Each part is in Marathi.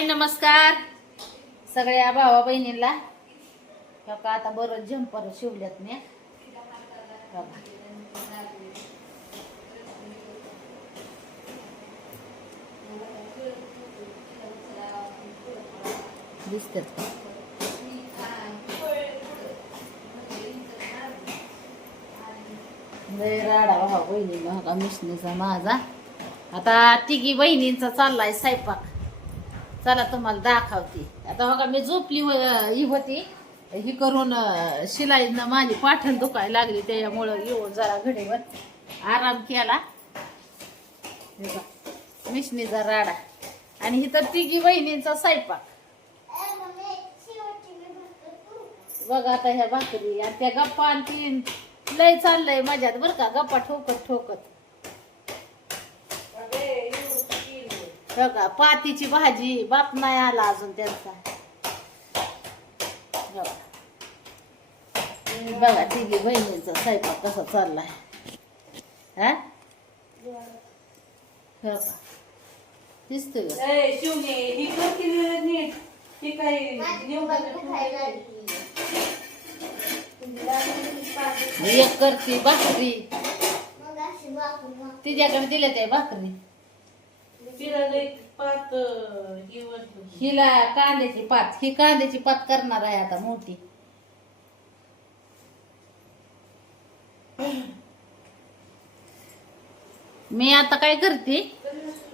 हाय नमस्कार. सगळ्या भावा बहिणींना. हो का आता बरं झंपर शिवल्यात मी. दिसतात राडा भावा बहिणींना हो मिशनीचा माझा. आता तिघी बहिणींचा चाललाय स्वयंपाक. चला तुम्हाला दाखवते. आता बघा मी झोपली हो- ही होती. ही करून शिलाईनं माझी पाठण दुखायला लागली त्याच्यामुळं येऊन हो जरा घडीवर आराम केला. मिशनीचा राडा. आणि ही तर तिघी बहिणींचा स्वयंपाक. बघा आता ह्या भाकरी आणि त्या गप्पा आणि तीन लय चाललंय माझ्यात बरं का? गप्पा ठोकत ठोकत. बघा पातीची भाजी बाप नाही आला अजून त्यांचा. बघा. तिघी बहिणींचा स्वयंपाक कसा चाललाय. हा? हो दिसतोय ही ही एक करते भाकरी. तिच्याकडे दिल्या त्या भाकरी. तिला लई पात ही वस्तू. हिला कांद्याची पात ही कांद्याची पात करणार आहे आता मोठी. मी आता काय करते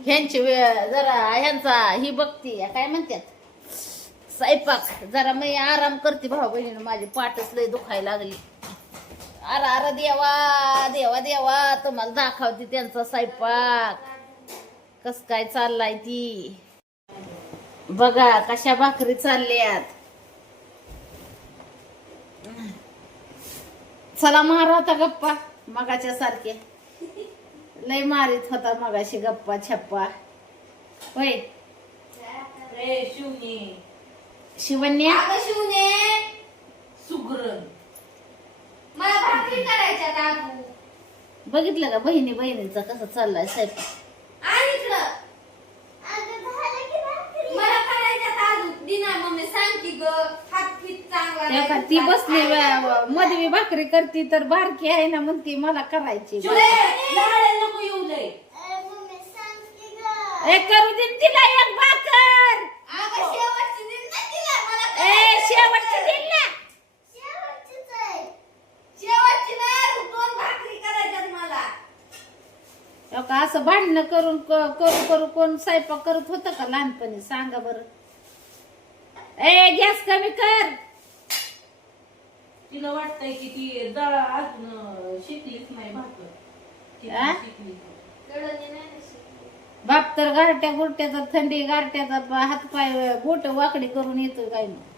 ह्यांची वे- जरा ह्यांचा ही बघती काय म्हणतात? स्वयंपाक जरा मी आराम करते भाऊ बहिणीनं माझी पाठच लय दुखायला लागली. अरे अरे देवा देवा देवा तुम्हाला दाखवते त्यांचा स्वयंपाक. कस काय चाललाय ती? बघा कशा भाकरी चालल्यात. चला मारा आता गप्पा मगाच्या सारखे. लय मारीत होता मगाशी गप्पा छप्पा. होय. शिवन्या सुगरण. मला भाकरी करायच्या बघितलं का बहिणी बहिणीचा कसा चाललाय स्वयंपाक आणि इकडं मला करायच्या दादू दिना मम्मी ती बसली. मध्ये भाकरी करती तर बारकी आहे ना म्हणती मला करायची. शिवणे लहान नको येऊ लय. ए करू दे तिला एक भाकर. शेवटची दिन ना. असं भांडणं करून क- करू करू कोण स्वयंपाक करत होतं का लहानपणी? सांगा बरं. ए गॅस कमी कर तिला वाटतंय की ती दळ अजून शिकलीच नाही भाकर किती आ? शिकली ना. बाप तर गारट्या गुरट्याचा थंडी गारट्याचा प- हातपाय बोट वाकडी करून येतो काय मग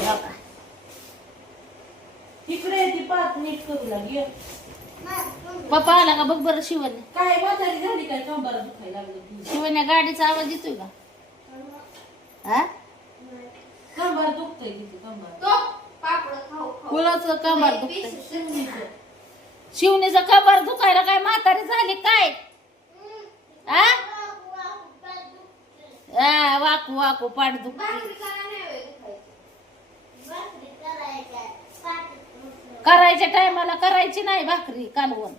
हो का? तिकडे ती पात नीट करू लागली पप्पा आला का? बघ बरं शिवण्या. काय म्हातारी झाली काय? कंबर दुखायला लागली ती शिवण्या गाडीचा आवाज येतोय का? हा? कंबर दुखतंय कुणाचं दुखतंय. शिवणीचं दुखायला काय म्हातारी झाली काय? वाकू वाकू पाठ दुखते भाकरी करा नाही होय दुखायची. करायच्या टायमाला करायची नाही भाकरी कालवण.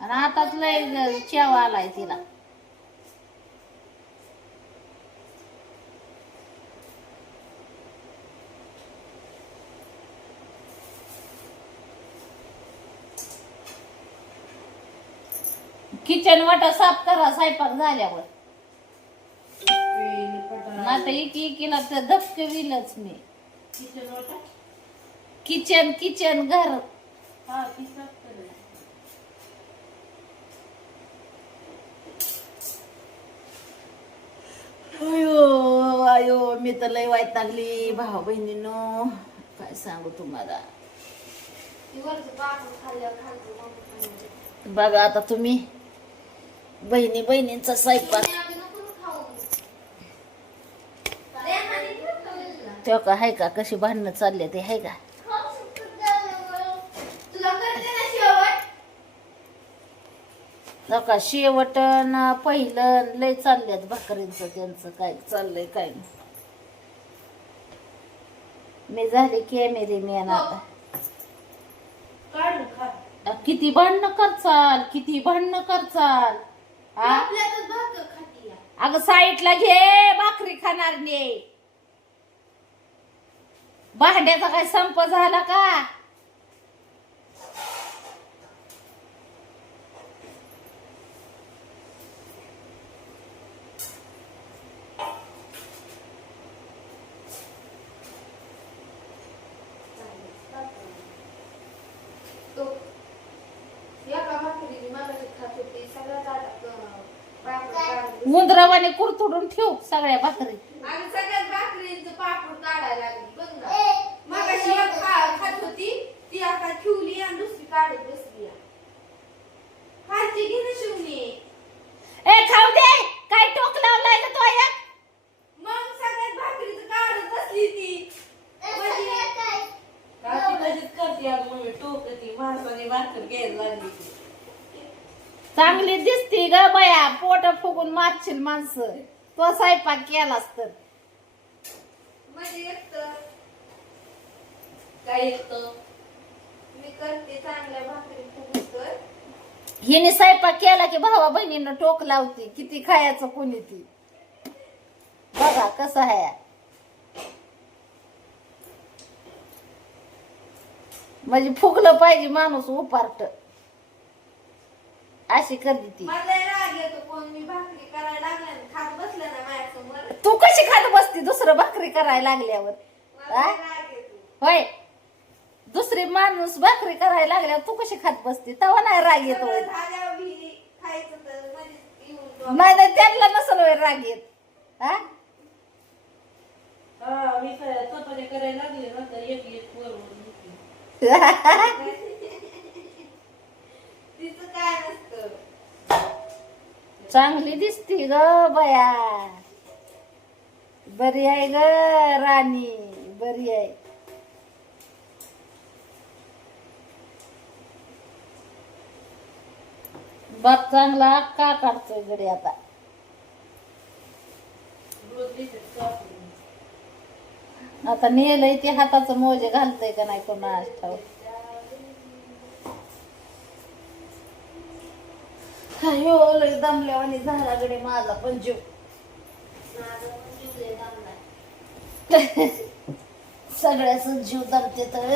आणि आताच लय चेवा आलाय तिला. किचन वाटा साफ करा स्वयंपाक झाल्यावर. आता एक एकीला तर धपक विलच मी. किचन वाटा? किचन किचन घर. हा. अयो अयो मी तर लय वैतागली भाऊ बहिणीनो काय सांगू तुम्हाला. बघा आता तुम्ही. बहिणी बहिणींचा स्वयंपाक. तेव्हा का? हाय का? कशी भांडणं चालले ते हाय का? तुला करते ना शेवटन पहिलं लय चालल्यात भाकरींचं त्यांचं काय चाललंय काय नाही. मी झाले कॅमेरे मॅन आता अ, किती भांडणं करचाल किती भांडणं करचाल? हा. अगं साईटला घे भाकरी खाणार ने भांड्याचा काय संप झाला का तो एका भाकरीने मगाशी खात होती सगळ्यात आता, अं, भाकर काढली. उंदरावाने कुरतुडून ठेव सगळ्या भाकरी. आणि सगळ्यात भाकरीचं पापड काढायला लागली. बघ ना. मगाशी एक खा- खात होती. ती आता ठेवली आणि दुसरी काढत बसली खायची घे ना शिवणी? ए खाऊ दे. काय टोक लावलाय का तो एक? मग सगळ्यात भाकरीचं काढत बसली ती. म्हणजे का ती करते मम्मी. टोकती माणसाने भाकर घ्यायला लागली. चांगली दिसती ग बया पोट फुगून मारशील माणसं. तो स्वयंपाक केलास तर म्हणजे एक तर काय येतं मी करते चांगल्या भाकरी खूप तर. हिने स्वयंपाक केला की भावा बहिणीनं टोक लावते किती खायचं कोणी ती. बघा कसं आहे. म्हणजे फुगलं पाहिजे माणूस उपार्ट. अशी करते ती. मला लय राग येतो कोण मी भाकरी करायला लागल्या आणि खात बसल्या ना माझ्यासमोर तू कशी खात बसती दुसरं भाकरी करायला लागल्यावर? मला हा? लय राग येतो. होय. दुसरी माणूस भाकरी करायला लागल्यावर तू कशी खात बसती? तेव्हा नाही राग येतो सगळं झाल्यावर बी खायचं तर मध्येच येऊन तो- नाही नाही त्यांना नसल होय राग येत. हा? हा मी करायला लागले ना तर एक एक वरून तिचं काय नसतं. चांगली दिसती ग बया. बरी आहे ग राणी बरी आहे. बाप चांगला का काढतोय गडी आता. आता नेलंय ते हाताचं मोजे घालतय का नाही कोणा ठाव अयो लय दमल्यावानी झाला गडे माझा पण जीव. सगळ्याच जीव दमते तर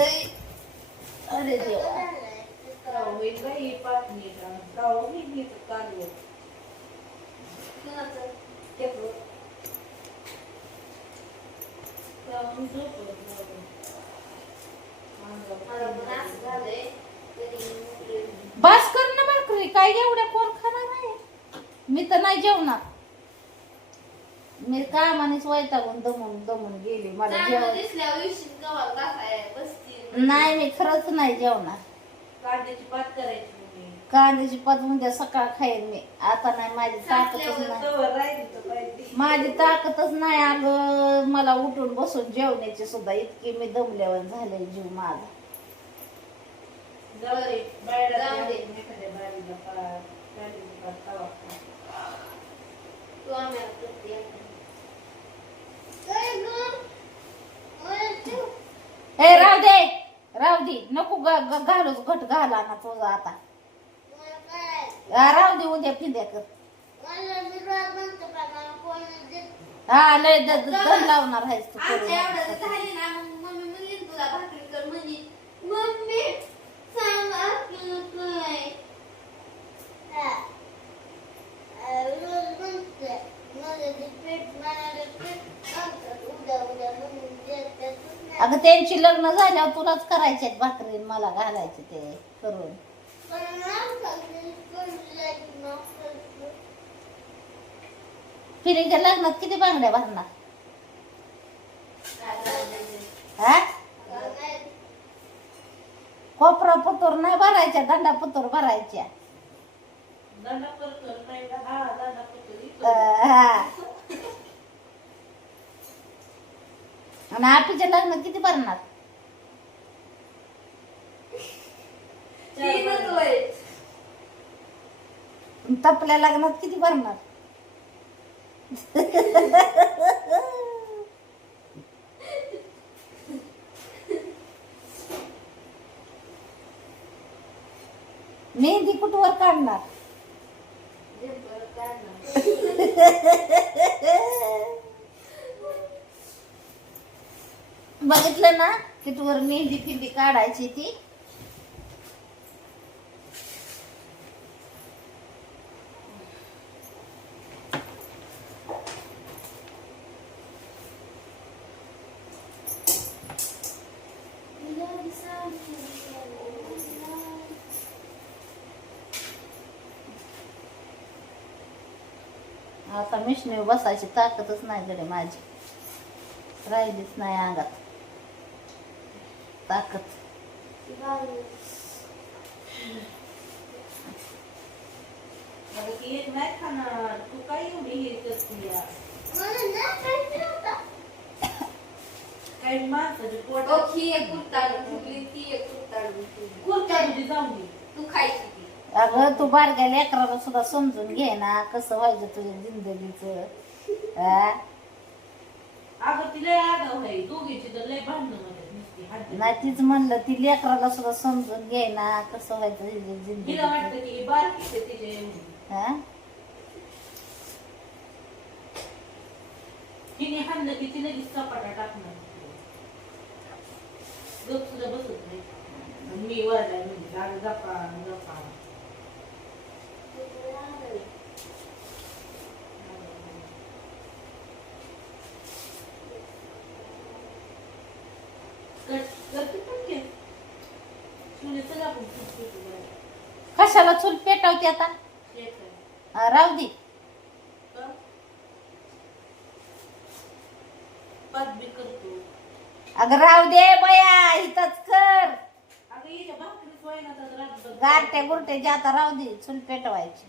अरे देवा बास कर ना भाकरी काय एवढ्या कोण मी तर नाही जेवणार मी कामानेच वैतागून दमून दमून गेली मला चांगलं जेवण दिसल्यावर येशील कवाल बसाय बसतील नाही मी खरंच नाही जेवणार कांद्याची पात करायची मम्मी. कांद्याची पात उद्या सकाळ खाईन मी आता नाही माझी ताकदच नाही तवर राहिली तर पाहिजे. माझी ताकदच नाही अगं मला उठून बसून जेवण्याची सुद्धा इतकी मी दमल्यावर झाले जीव माझा जाऊ दे. बायला जाऊ दे. द्या एखाद्या बारीला पात, कांद्याची पात खावा. तू आम्हाला करते आता. ए राव दे. राव दे. नको घालू घट घाला ना तुझा आता. हा, राव दे उद्या पिंद्या कर. हा लय धन लावणार आहेस तू मम्मी सांग आपलं काय रोज म्हणते मला ते पेट मला ते पेट आणतात उद्या उद्या म्हणून देतातच नाही. अगं त्यांची लग्न झाल्यावर तुलाच करायचे भाकरी मला घालायचे ते करून. फिरीच्या लग्नात किती बांगड्या भरणार? हा. कोपरा पतोर नाही भरायच्या दंडा पतोर भरायच्या? हा दांडा करतो इथं. अं, हा आणि आपीच्या लग्नात किती भरणार? तीनच वय. तपल्या लग्नात किती भरणार? मेहंदी कुठवर काढणार नेमकं काढणार. बघितलं ना कितीवर मेहंदी फिंदी काढायची ती. आता मिशनी बसायची ताकदच नाही गडे माझी. राहिलीच नाही अंगात. ताकद नाही खाणार तू काय एवढी हे करते या? काही माणसाचे पोट बघ, ही एक ती एक. कुर्ता तुझी जाऊन दे. तू खायची ती. अगं तू बारक्या लेकराला सुद्धा समजून घे ना कसं व्हायचं तुझ्या जिंदगीच अगं तिला आगाव आहे दोघीची तर लय भांडणं हात- नाही तीच म्हणलं ती लेकराला सुद्धा समजून घे ना कसं व्हायचं तिला वाटतं की बारकीच आहे हा? तिने हाणलं की तिने चपाटा टाकणार. गप सुद्धा बसत नाही. आणि मी म्हणजे अगं गप्पा गप्पा कट करते पण घे शिवने सगळं आपण खूप खूप बरं. कशाला चूल पेटवते आता? राहू दे. अगं राहू दे बया इथंच कर. गारटे गुरटे जे आता राहू दे चूल पेटवायची.